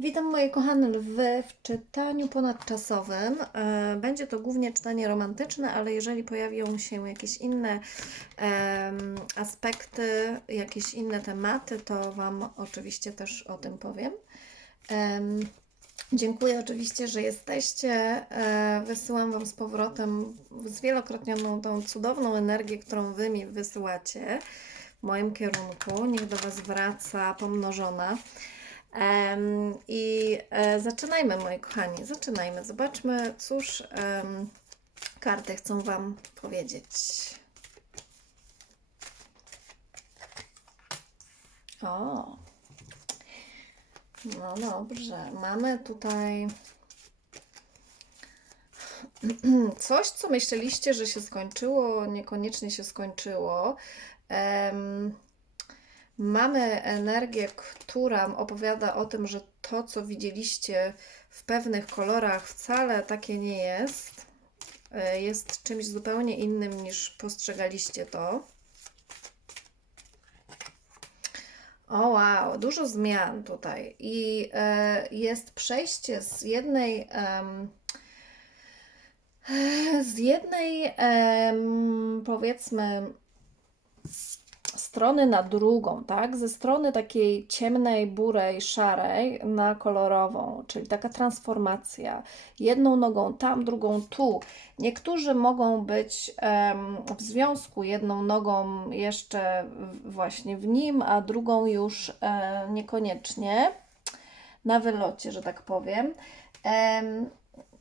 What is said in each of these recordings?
Witam moje kochane lwy w czytaniu ponadczasowym. E, Będzie to głównie czytanie romantyczne, ale jeżeli pojawią się jakieś inne aspekty, jakieś inne tematy, to Wam oczywiście też o tym powiem. Em, Dziękuję oczywiście, że jesteście. E, Wysyłam Wam z powrotem zwielokrotnioną tą cudowną energię, którą Wy mi wysyłacie w moim kierunku. Niech do Was wraca pomnożona. I e, zaczynajmy, moi kochani, zaczynajmy. Zobaczmy, cóż karty chcą Wam powiedzieć. O, no dobrze. Mamy tutaj coś, co myśleliście, że się skończyło, niekoniecznie się skończyło. Em, Mamy energię, która opowiada o tym, że to, co widzieliście w pewnych kolorach, wcale takie nie jest. E, Jest czymś zupełnie innym niż postrzegaliście to. O wow, dużo zmian tutaj. I e, jest przejście z jednej. em, z jednej, powiedzmy, strony na drugą, tak? Ze strony takiej ciemnej, burej, szarej na kolorową, czyli taka transformacja. Jedną nogą tam, drugą tu. Niektórzy mogą być w związku, jedną nogą jeszcze właśnie w nim, a drugą już e, niekoniecznie na wylocie, że tak powiem. Em,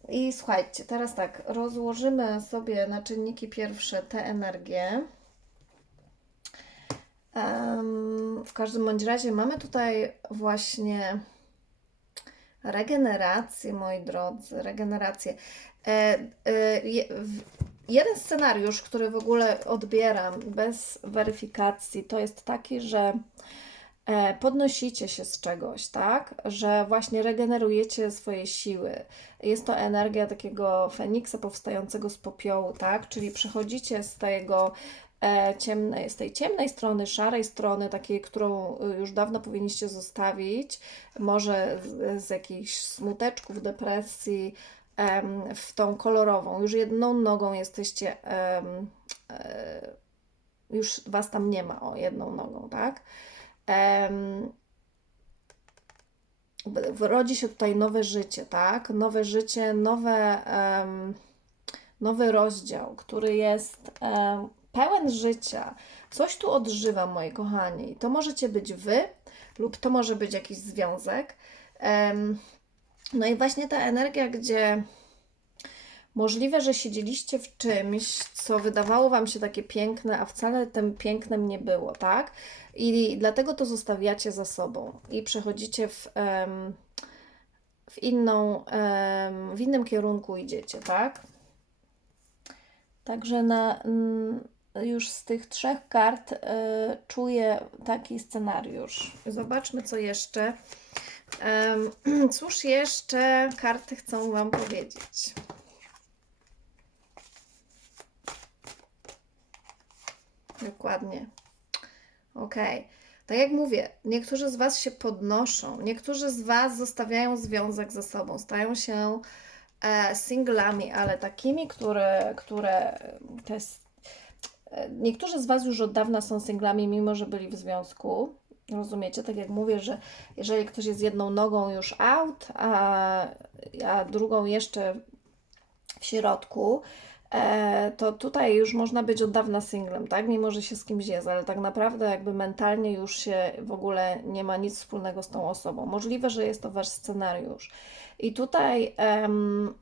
I słuchajcie, teraz tak, rozłożymy sobie na czynniki pierwsze tę energię. W każdym bądź razie mamy tutaj właśnie regenerację, moi drodzy, regenerację. E, e, jeden scenariusz, który w ogóle odbieram bez weryfikacji, to jest taki, że e, podnosicie się z czegoś, tak? Że właśnie regenerujecie swoje siły. Jest to energia takiego feniksa powstającego z popiołu, tak? Czyli przechodzicie z tego ciemnej, z tej ciemnej strony, szarej strony, takiej, którą y, już dawno powinniście zostawić, może z, jakichś smuteczków, depresji, w tą kolorową. Już jedną nogą jesteście, e, już was tam nie ma, o jedną nogą, tak? Rodzi się tutaj nowe życie, tak? Nowe życie, nowe, nowy rozdział, który jest pełen życia. Coś tu odżywa, moi kochani. To możecie być wy, lub to może być jakiś związek. No i właśnie ta energia, gdzie możliwe, że siedzieliście w czymś, co wydawało Wam się takie piękne, a wcale tym pięknem nie było, tak? I dlatego to zostawiacie za sobą i przechodzicie w, w inną, w innym kierunku idziecie, tak? Także na, już z tych trzech kart y, czuję taki scenariusz. Zobaczmy, co jeszcze. Em, cóż jeszcze karty chcą Wam powiedzieć? Dokładnie. Okej. Tak jak mówię, niektórzy z Was się podnoszą, niektórzy z Was zostawiają związek ze sobą, stają się e, singlami, ale takimi, które, które to jest, niektórzy z Was już od dawna są singlami, mimo że byli w związku. Rozumiecie? Tak jak mówię, że jeżeli ktoś jest jedną nogą już out, a, a drugą jeszcze w środku, e, to tutaj już można być od dawna singlem, tak? Mimo, że się z kimś jest, ale tak naprawdę jakby mentalnie już się w ogóle nie ma nic wspólnego z tą osobą. Możliwe, że jest to wasz scenariusz. I tutaj em,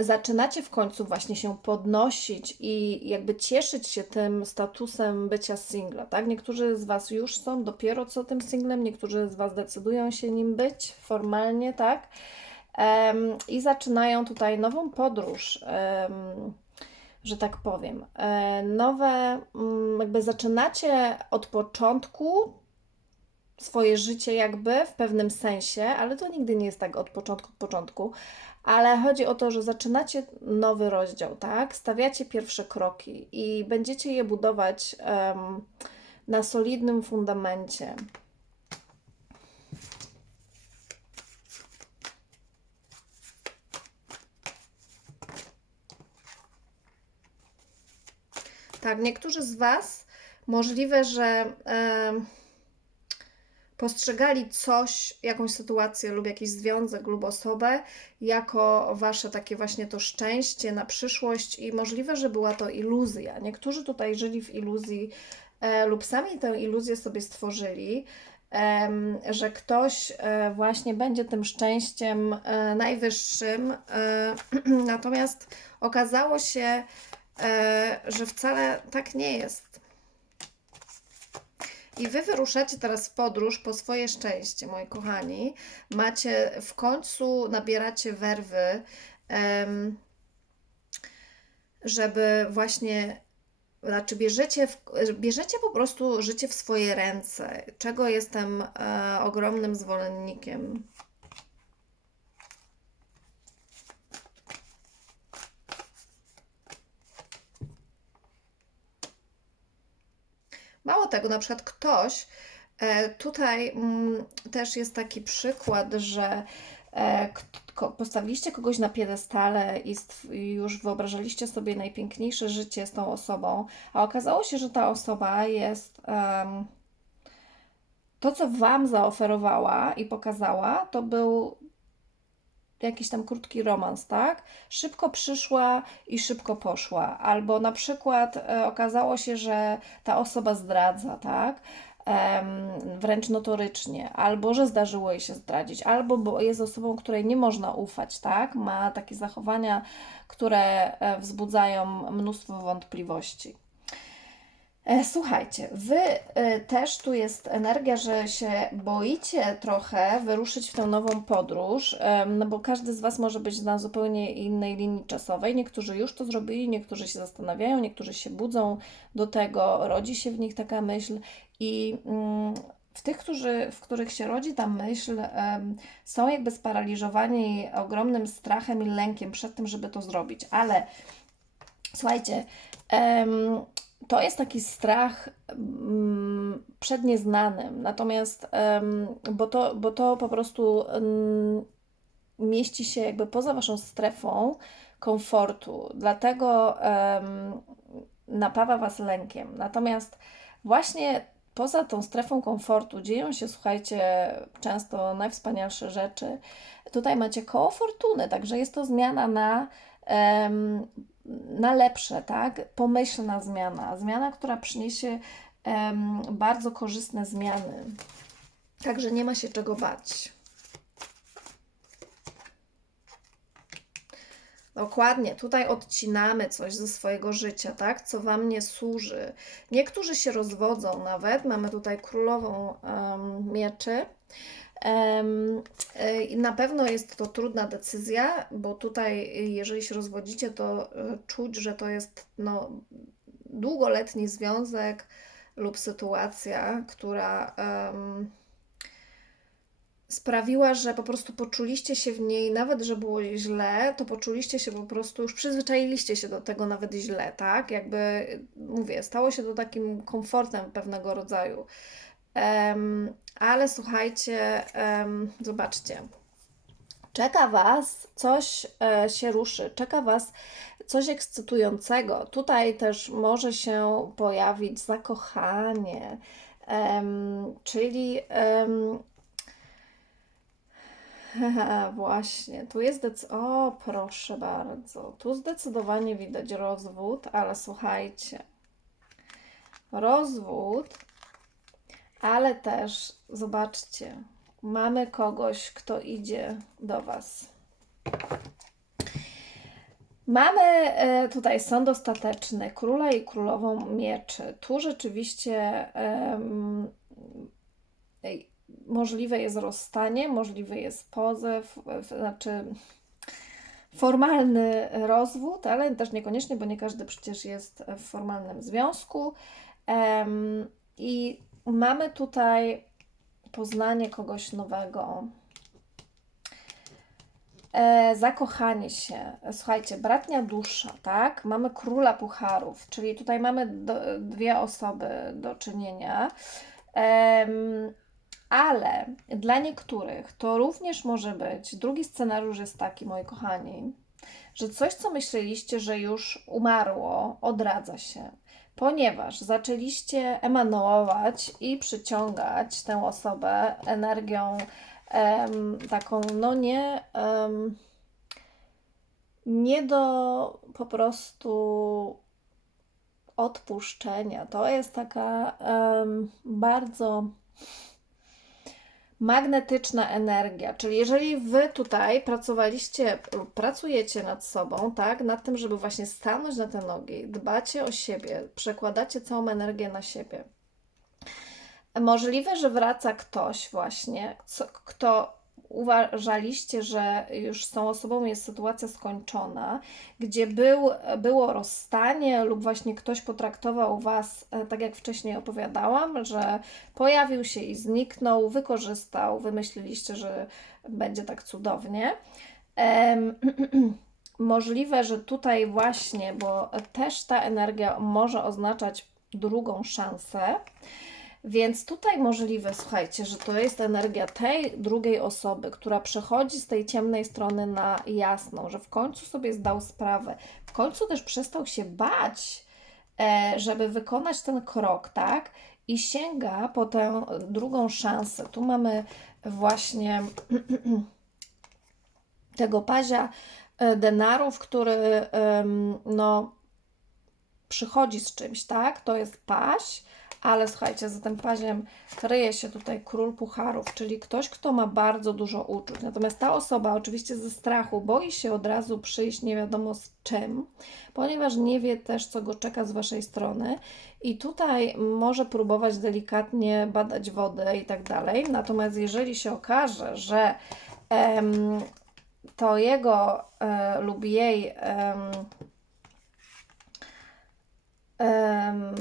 zaczynacie w końcu właśnie się podnosić i jakby cieszyć się tym statusem bycia singla, tak? Niektórzy z Was już są dopiero co tym singlem, niektórzy z Was decydują się nim być formalnie, tak? Em, I zaczynają tutaj nową podróż, em, że tak powiem. E, nowe, mm, jakby zaczynacie od początku swoje życie jakby w pewnym sensie, ale to nigdy nie jest tak od początku, od początku ale chodzi o to, że zaczynacie nowy rozdział, tak? Stawiacie pierwsze kroki i będziecie je budować um, na solidnym fundamencie. Tak, niektórzy z Was możliwe, że. Um, postrzegali coś, jakąś sytuację lub jakiś związek lub osobę jako Wasze takie właśnie to szczęście na przyszłość i możliwe, że była to iluzja. Niektórzy tutaj żyli w iluzji e, lub sami tę iluzję sobie stworzyli, em, że ktoś e, właśnie będzie tym szczęściem e, najwyższym, e, natomiast okazało się, e, że wcale tak nie jest. I wy wyruszacie teraz w podróż po swoje szczęście, moi kochani. Macie w końcu, nabieracie werwy, żeby właśnie, znaczy bierzecie, w, bierzecie po prostu życie w swoje ręce, czego jestem e, ogromnym zwolennikiem. Mało tego, na przykład ktoś, e, tutaj mm, też jest taki przykład, że e, postawiliście kogoś na piedestale i już wyobrażaliście sobie najpiękniejsze życie z tą osobą, a okazało się, że ta osoba jest. to, co Wam zaoferowała i pokazała, to był jakiś tam krótki romans, tak? Szybko przyszła i szybko poszła. Albo na przykład e, okazało się, że ta osoba zdradza, tak? Wręcz notorycznie, albo że zdarzyło jej się zdradzić, albo bo jest osobą, której nie można ufać, tak? Ma takie zachowania, które e, wzbudzają mnóstwo wątpliwości. E, Słuchajcie, wy e, też tu jest energia, że się boicie trochę wyruszyć w tę nową podróż, no bo każdy z Was może być na zupełnie innej linii czasowej. Niektórzy już to zrobili, niektórzy się zastanawiają, niektórzy się budzą do tego, rodzi się w nich taka myśl i mm, w tych, którzy, w których się rodzi ta myśl, są jakby sparaliżowani ogromnym strachem i lękiem przed tym, żeby to zrobić, ale słuchajcie, to jest taki strach mm, przed nieznanym, natomiast, bo to, bo to po prostu mm, mieści się jakby poza waszą strefą komfortu, dlatego napawa was lękiem. Natomiast właśnie poza tą strefą komfortu dzieją się, słuchajcie, często najwspanialsze rzeczy. Tutaj macie koło fortuny, także jest to zmiana na na lepsze, tak? Pomyślna zmiana, zmiana, która przyniesie bardzo korzystne zmiany. Także nie ma się czego bać. Dokładnie, tutaj odcinamy coś ze swojego życia, tak? Co Wam nie służy. Niektórzy się rozwodzą nawet. Mamy tutaj królową em, mieczy. E, na pewno jest to trudna decyzja, bo tutaj, jeżeli się rozwodzicie, to e, czuć, że to jest no, długoletni związek lub sytuacja, która em, sprawiła, że po prostu poczuliście się w niej, nawet że było źle, to poczuliście się po prostu, już przyzwyczailiście się do tego nawet źle, tak? Jakby, mówię, stało się to takim komfortem pewnego rodzaju. Em, ale słuchajcie, em, zobaczcie. Czeka Was coś e, się ruszy, czeka Was coś ekscytującego. Tutaj też może się pojawić zakochanie, em, czyli em, właśnie, tu jest dec- o proszę bardzo, tu zdecydowanie widać rozwód, ale słuchajcie, rozwód ale też zobaczcie, mamy kogoś, kto idzie do Was. Mamy e, tutaj sąd ostateczny, króla i królową mieczy. Tu rzeczywiście ej, możliwe jest rozstanie, możliwy jest pozew, znaczy formalny rozwód, ale też niekoniecznie, bo nie każdy przecież jest w formalnym związku. Em, I mamy tutaj poznanie kogoś nowego. E, zakochanie się. Słuchajcie, bratnia dusza, tak? Mamy króla pucharów, czyli tutaj mamy do, dwie osoby do czynienia. Em, ale dla niektórych to również może być. Drugi scenariusz jest taki, moi kochani, że coś, co myśleliście, że już umarło, odradza się. Ponieważ zaczęliście emanować i przyciągać tę osobę energią em, taką, no nie, em, nie do po prostu odpuszczenia. To jest taka em, bardzo magnetyczna energia. Czyli jeżeli wy tutaj pracowaliście lub pracujecie nad sobą, tak, nad tym, żeby właśnie stanąć na te nogi, dbacie o siebie, przekładacie całą energię na siebie. Możliwe, że wraca ktoś właśnie, co, kto uważaliście, że już z tą osobą jest sytuacja skończona, gdzie był, było rozstanie lub właśnie ktoś potraktował Was, e, tak jak wcześniej opowiadałam, że pojawił się i zniknął, wykorzystał, wymyśliliście, że będzie tak cudownie. Em, możliwe, że tutaj właśnie, bo też ta energia może oznaczać drugą szansę. Więc tutaj możliwe, słuchajcie, że to jest energia tej drugiej osoby, która przechodzi z tej ciemnej strony na jasną, że w końcu sobie zdał sprawę, w końcu też przestał się bać, e, żeby wykonać ten krok, tak? I sięga po tę drugą szansę. Tu mamy właśnie tego pazia e, denarów, który no, przychodzi z czymś, tak? To jest paź ale słuchajcie, za tym paziem kryje się tutaj król pucharów, czyli ktoś, kto ma bardzo dużo uczuć. Natomiast ta osoba oczywiście ze strachu boi się od razu przyjść nie wiadomo z czym, ponieważ nie wie też, co go czeka z Waszej strony i tutaj może próbować delikatnie badać wodę i tak dalej. Natomiast jeżeli się okaże, że em, to jego e, lub jej em, em,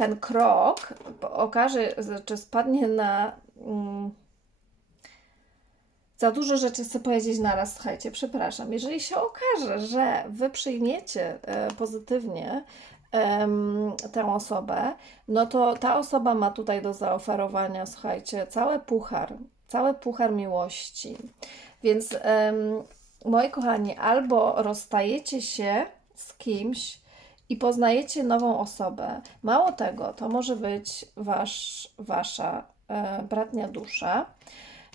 ten krok okaże, czy spadnie na. Mm, za dużo rzeczy chcę powiedzieć naraz, słuchajcie, przepraszam. Jeżeli się okaże, że wy przyjmiecie e, pozytywnie tę osobę, no to ta osoba ma tutaj do zaoferowania, słuchajcie, cały puchar, cały puchar miłości. Więc moi kochani, albo rozstajecie się z kimś, i poznajecie nową osobę. Mało tego, to może być wasz, wasza e, bratnia dusza.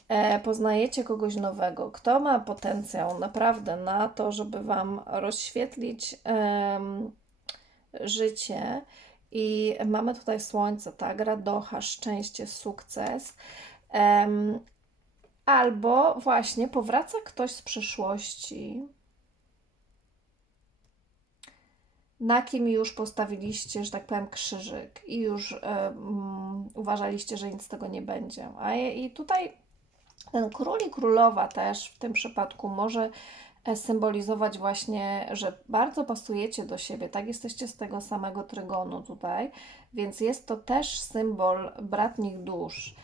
E, poznajecie kogoś nowego, kto ma potencjał naprawdę na to, żeby Wam rozświetlić e, życie. I mamy tutaj słońce, tak? Radocha, szczęście, sukces. albo właśnie powraca ktoś z przeszłości, na kim już postawiliście, że tak powiem, krzyżyk i już y, uważaliście, że nic z tego nie będzie. A i tutaj ten król i królowa też w tym przypadku może e, symbolizować właśnie, że bardzo pasujecie do siebie, tak jesteście z tego samego trygonu tutaj, więc jest to też symbol bratnich dusz.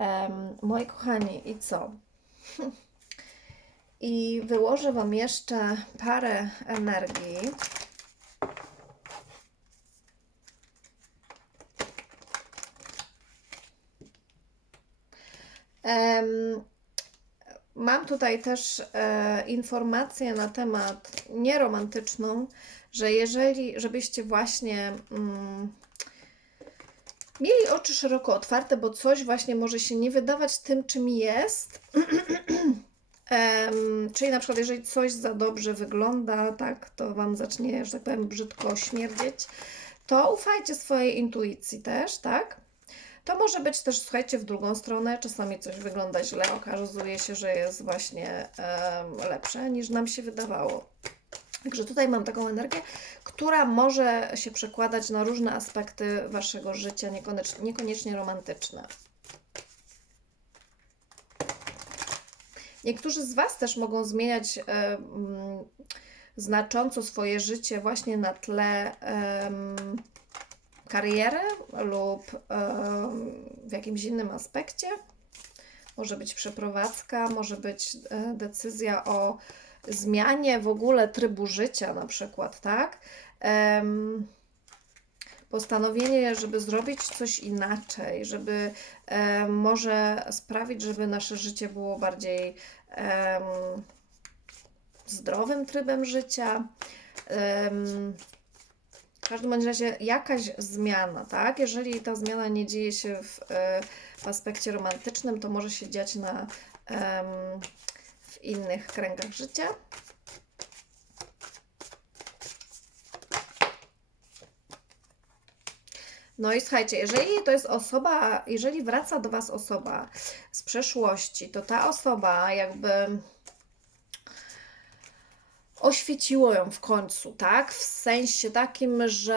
Um, moi kochani, i co? I wyłożę Wam jeszcze parę energii. Mam tutaj też e, informację na temat nieromantyczną, że jeżeli, żebyście właśnie mm, mieli oczy szeroko otwarte, bo coś właśnie może się nie wydawać tym, czym jest. Um, czyli na przykład, jeżeli coś za dobrze wygląda, tak, to Wam zacznie, że tak powiem, brzydko śmierdzieć, to ufajcie swojej intuicji też, tak? To może być też, słuchajcie, w drugą stronę. Czasami coś wygląda źle, okazuje się, że jest właśnie um, lepsze niż nam się wydawało. Także tutaj mam taką energię, która może się przekładać na różne aspekty Waszego życia, niekoniecznie, niekoniecznie romantyczne. Niektórzy z Was też mogą zmieniać znacząco swoje życie właśnie na tle karierę lub w jakimś innym aspekcie. Może być przeprowadzka, może być e, decyzja o zmianie w ogóle trybu życia, na przykład, tak? Postanowienie, żeby zrobić coś inaczej, żeby może sprawić, żeby nasze życie było bardziej zdrowym trybem życia W każdym bądź razie jakaś zmiana, tak? Jeżeli ta zmiana nie dzieje się w, e, w aspekcie romantycznym, to może się dziać na, w innych kręgach życia. No i słuchajcie, jeżeli to jest osoba, jeżeli wraca do Was osoba z przeszłości, to ta osoba jakby oświeciło ją w końcu, tak? W sensie takim, że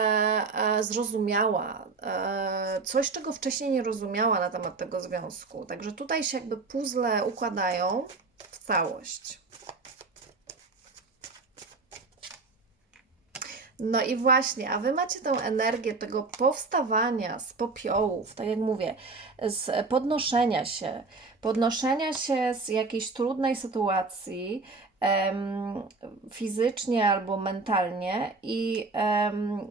e, zrozumiała e, coś, czego wcześniej nie rozumiała na temat tego związku. Także tutaj się jakby puzzle układają w całość. No i właśnie, a Wy macie tę energię tego powstawania z popiołów, tak jak mówię, z podnoszenia się, podnoszenia się z jakiejś trudnej sytuacji, fizycznie albo mentalnie i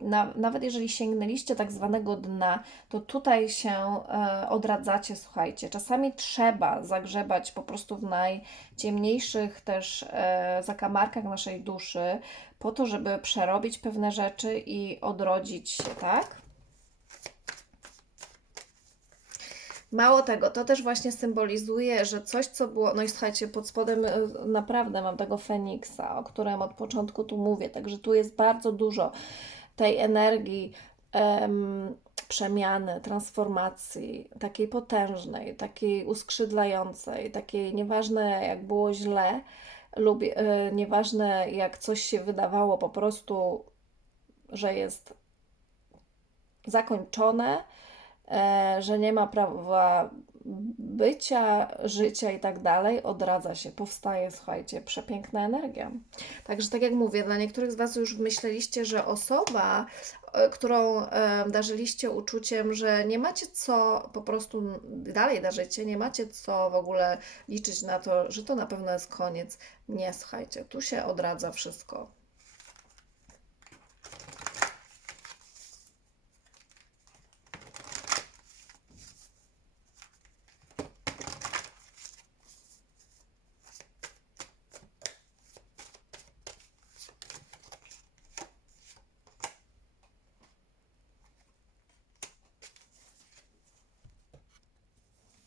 na, nawet jeżeli sięgnęliście tak zwanego dna, to tutaj się e, odradzacie, słuchajcie. Czasami trzeba zagrzebać po prostu w najciemniejszych też e, zakamarkach naszej duszy, po to, żeby przerobić pewne rzeczy i odrodzić się, tak? Mało tego, to też właśnie symbolizuje, że coś, co było. No i słuchajcie, pod spodem e, naprawdę mam tego Feniksa, o którym od początku tu mówię. Także tu jest bardzo dużo tej energii em, przemiany, transformacji, takiej potężnej, takiej uskrzydlającej, takiej nieważne jak było źle, lub e, nieważne jak coś się wydawało po prostu, że jest zakończone że nie ma prawa bycia, życia i tak dalej, odradza się, powstaje, słuchajcie, przepiękna energia. Także tak jak mówię, dla niektórych z Was już myśleliście, że osoba, e, którą e, darzyliście uczuciem, że nie macie co, po prostu dalej darzycie, nie macie co w ogóle liczyć na to, że to na pewno jest koniec. Nie, słuchajcie, tu się odradza wszystko.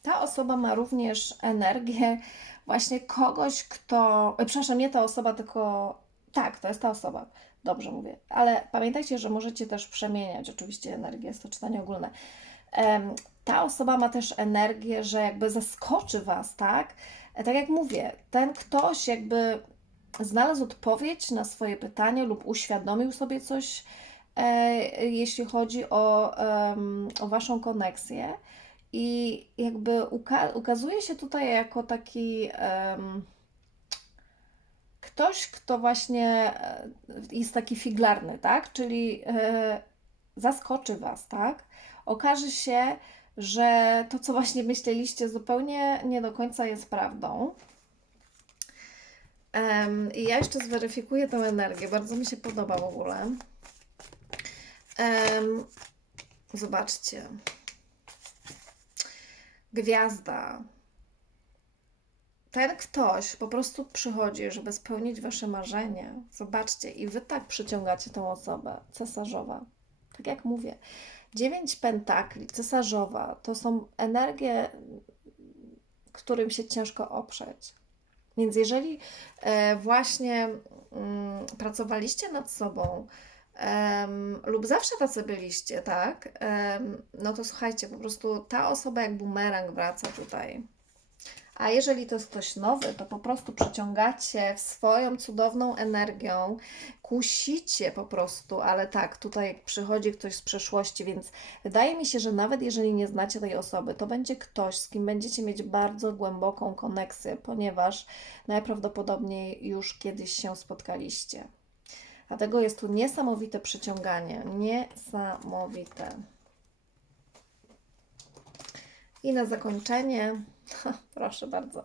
ta osoba ma również energię właśnie kogoś, kto. e, Przepraszam, nie ta osoba, tylko. Tak, to jest ta osoba. Dobrze mówię. Ale pamiętajcie, że możecie też przemieniać oczywiście energię, jest to czytanie ogólne. Ta osoba ma też energię, że jakby zaskoczy Was, tak? E, Tak jak mówię, ten ktoś jakby znalazł odpowiedź na swoje pytanie lub uświadomił sobie coś, e, jeśli chodzi o, o Waszą koneksję. I jakby uka ukazuje się tutaj jako taki em, ktoś, kto właśnie e, jest taki figlarny, tak? Czyli e, zaskoczy Was, tak? Okaże się, że to, co właśnie myśleliście, zupełnie nie do końca jest prawdą. Em, I ja jeszcze zweryfikuję tę energię. Bardzo mi się podoba w ogóle. Em, zobaczcie. Gwiazda. Ten ktoś po prostu przychodzi, żeby spełnić wasze marzenie. Zobaczcie, i wy tak przyciągacie tą osobę. Cesarzowa. Tak jak mówię, dziewięć pentakli, cesarzowa to są energie, którym się ciężko oprzeć. Więc jeżeli e, właśnie mm, pracowaliście nad sobą, em, lub zawsze tacy byliście, tak? Em, no to słuchajcie, po prostu ta osoba jak bumerang wraca tutaj. A jeżeli to jest ktoś nowy, to po prostu przyciągacie swoją cudowną energią, kusicie po prostu, ale tak, tutaj przychodzi ktoś z przeszłości, więc wydaje mi się, że nawet jeżeli nie znacie tej osoby, to będzie ktoś, z kim będziecie mieć bardzo głęboką koneksję, ponieważ najprawdopodobniej już kiedyś się spotkaliście. Dlatego jest tu niesamowite przyciąganie. Niesamowite. I na zakończenie, proszę bardzo.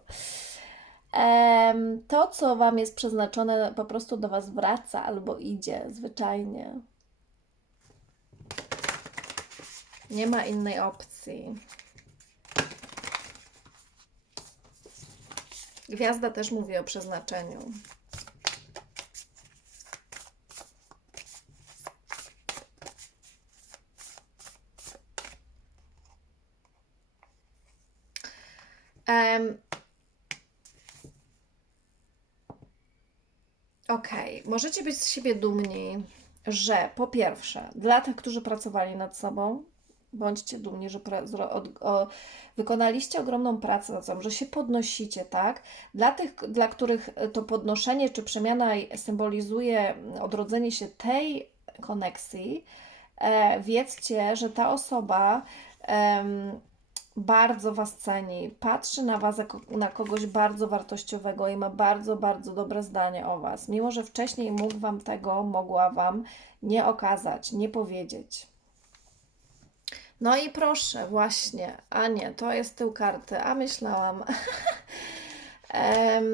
To, co Wam jest przeznaczone, po prostu do Was wraca albo idzie zwyczajnie. Nie ma innej opcji. Gwiazda też mówi o przeznaczeniu. Em, Okej, możecie być z siebie dumni, że po pierwsze, dla tych, którzy pracowali nad sobą, bądźcie dumni, że od, o, wykonaliście ogromną pracę nad sobą, że się podnosicie, tak? Dla tych, dla których to podnoszenie czy przemiana symbolizuje odrodzenie się tej koneksji, e, wiedzcie, że ta osoba em, bardzo Was ceni, patrzy na Was jako na kogoś bardzo wartościowego i ma bardzo, bardzo dobre zdanie o Was, mimo że wcześniej mógł Wam tego, mogła Wam nie okazać, nie powiedzieć. No i proszę, właśnie, a nie, to jest tył karty, a myślałam. Em,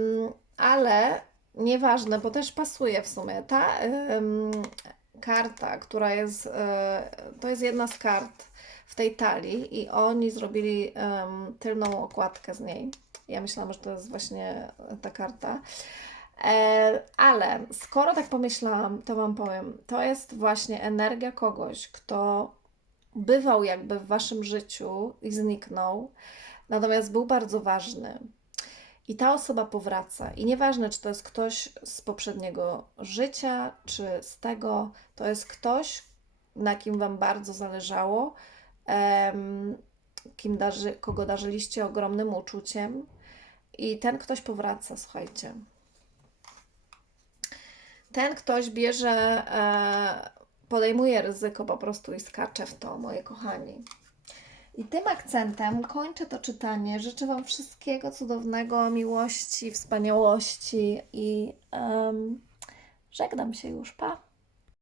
ale nieważne, bo też pasuje w sumie. Ta em, karta, która jest, e, to jest jedna z kart w tej talii i oni zrobili em, tylną okładkę z niej. Ja myślałam, że to jest właśnie ta karta. E, ale skoro tak pomyślałam, to Wam powiem, to jest właśnie energia kogoś, kto bywał jakby w Waszym życiu i zniknął, natomiast był bardzo ważny. I ta osoba powraca. I nieważne, czy to jest ktoś z poprzedniego życia, czy z tego, to jest ktoś, na kim Wam bardzo zależało, kim darzy, kogo darzyliście ogromnym uczuciem. I ten ktoś powraca, słuchajcie. Ten ktoś bierze, e, podejmuje ryzyko po prostu i skacze w to, moi kochani. I tym akcentem kończę to czytanie. Życzę Wam wszystkiego cudownego, miłości, wspaniałości i em, żegnam się już. Pa!